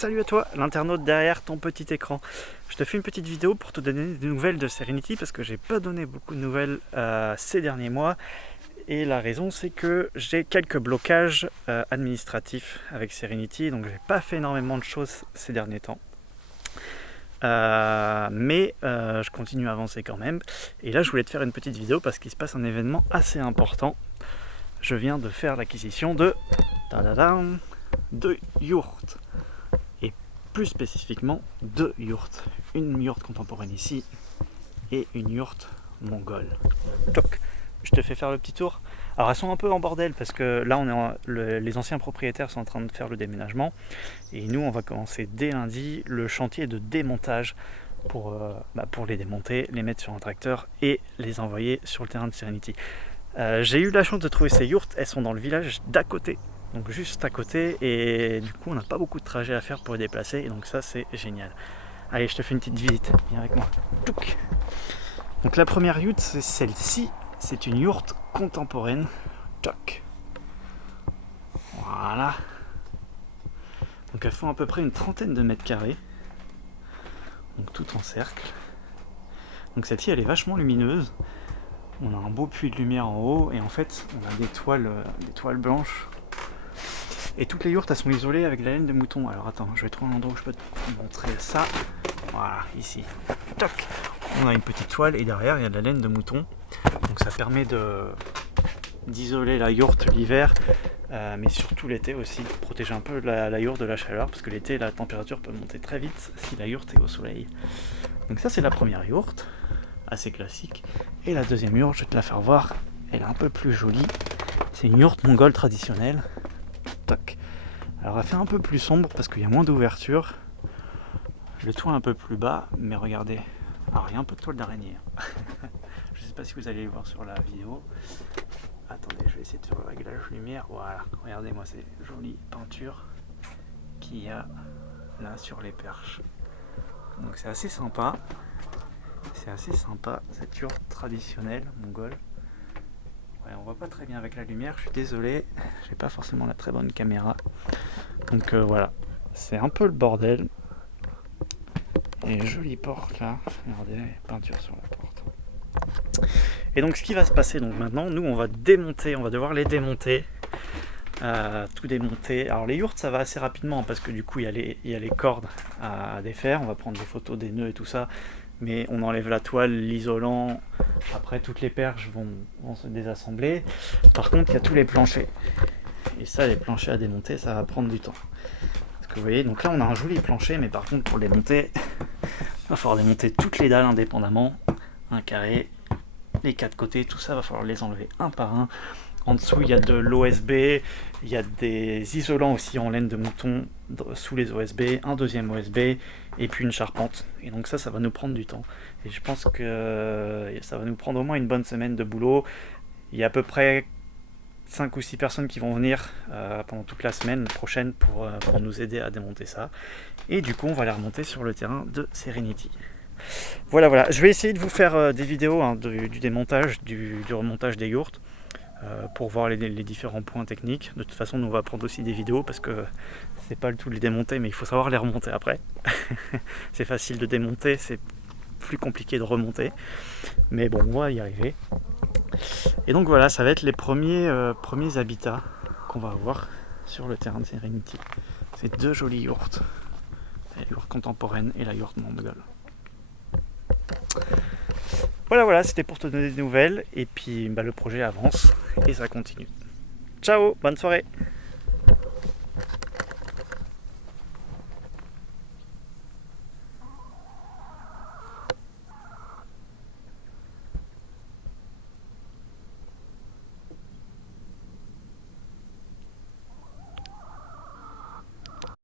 Salut à toi, l'internaute derrière ton petit écran. Je te fais une petite vidéo pour te donner des nouvelles de Serenity parce que j'ai pas donné beaucoup de nouvelles ces derniers mois. Et la raison, c'est que j'ai quelques blocages administratifs avec Serenity, donc j'ai pas fait énormément de choses ces derniers temps. Mais je continue à avancer quand même. Et là, je voulais te faire une petite vidéo parce qu'il se passe un événement assez important. Je viens de faire l'acquisition de yurts. Et plus spécifiquement, deux yurts. Une yurte contemporaine ici et une yurte mongole. Toc. Je te fais faire le petit tour. Alors elles sont un peu en bordel parce que là les anciens propriétaires sont en train de faire le déménagement et nous on va commencer dès lundi le chantier de démontage pour les démonter, les mettre sur un tracteur et les envoyer sur le terrain de Serenity. J'ai eu la chance de trouver ces yurts, elles sont dans le village d'à côté, donc juste à côté, et du coup on n'a pas beaucoup de trajets à faire pour les déplacer, et donc ça c'est génial. Allez, je te fais une petite visite, viens avec moi. Donc la première yurte c'est celle-ci, c'est une yurte contemporaine. Toc. Voilà. Donc elles font à peu près une trentaine de mètres carrés, donc tout en cercle. Donc celle-ci elle est vachement lumineuse. On a un beau puits de lumière en haut et en fait on a des toiles blanches. Et toutes les yurtes elles sont isolées avec de la laine de mouton. Alors attends, je vais trouver un endroit où je peux te montrer ça. Voilà, ici. Toc. On a une petite toile et derrière il y a de la laine de mouton. Donc ça permet d'isoler la yourte l'hiver, mais surtout l'été aussi, protéger un peu la yourte de la chaleur, parce que l'été la température peut monter très vite si la yourte est au soleil. Donc ça c'est la première yourte, assez classique. Et la deuxième yourte, je vais te la faire voir, elle est un peu plus jolie. C'est une yourte mongole traditionnelle. Toc. Alors elle fait un peu plus sombre parce qu'il y a moins d'ouverture. Le toit est un peu plus bas, mais regardez. Alors il y a un peu de toile d'araignée. Je ne sais pas si vous allez le voir sur la vidéo. Attendez, je vais essayer de faire le réglage lumière. Voilà, regardez-moi ces jolies peintures qu'il y a là sur les perches. Donc c'est assez sympa. C'est assez sympa cette yourte traditionnelle mongole. Ouais, on voit pas très bien avec la lumière, je suis désolé. J'ai pas forcément la très bonne caméra. Donc voilà, c'est un peu le bordel. Et une jolie porte là. Regardez, peinture sur la porte. Et donc ce qui va se passer donc maintenant, nous on va devoir les démonter, tout démonter. Alors les yurts ça va assez rapidement parce que du coup il y a les cordes à défaire, on va prendre des photos des nœuds et tout ça, mais on enlève la toile, l'isolant, après toutes les perches vont se désassembler. Par contre il y a tous les planchers, et ça les planchers à démonter ça va prendre du temps. Parce que vous voyez, donc là on a un joli plancher, mais par contre pour le démonter, il va falloir démonter toutes les dalles indépendamment, un carré. Les quatre côtés, tout ça va falloir les enlever un par un. En dessous il y a de l'OSB, il y a des isolants aussi en laine de mouton sous les OSB, un deuxième OSB et puis une charpente. Et donc ça va nous prendre du temps. Et je pense que ça va nous prendre au moins une bonne semaine de boulot. Il y a à peu près 5 ou 6 personnes qui vont venir pendant toute la semaine prochaine pour nous aider à démonter ça. Et du coup on va les remonter sur le terrain de Serenity. Voilà, je vais essayer de vous faire des vidéos du démontage, du remontage des yurts pour voir les différents points techniques. De toute façon, nous on va prendre aussi des vidéos parce que c'est pas le tout de les démonter, mais il faut savoir les remonter après. C'est facile de démonter, c'est plus compliqué de remonter, mais bon, on va y arriver. Et donc voilà, ça va être les premiers habitats qu'on va avoir sur le terrain de Serenity. C'est deux jolies yurts, la yourte contemporaine et la yourte mongole. Voilà, c'était pour te donner des nouvelles, et puis le projet avance et ça continue. Ciao, bonne soirée.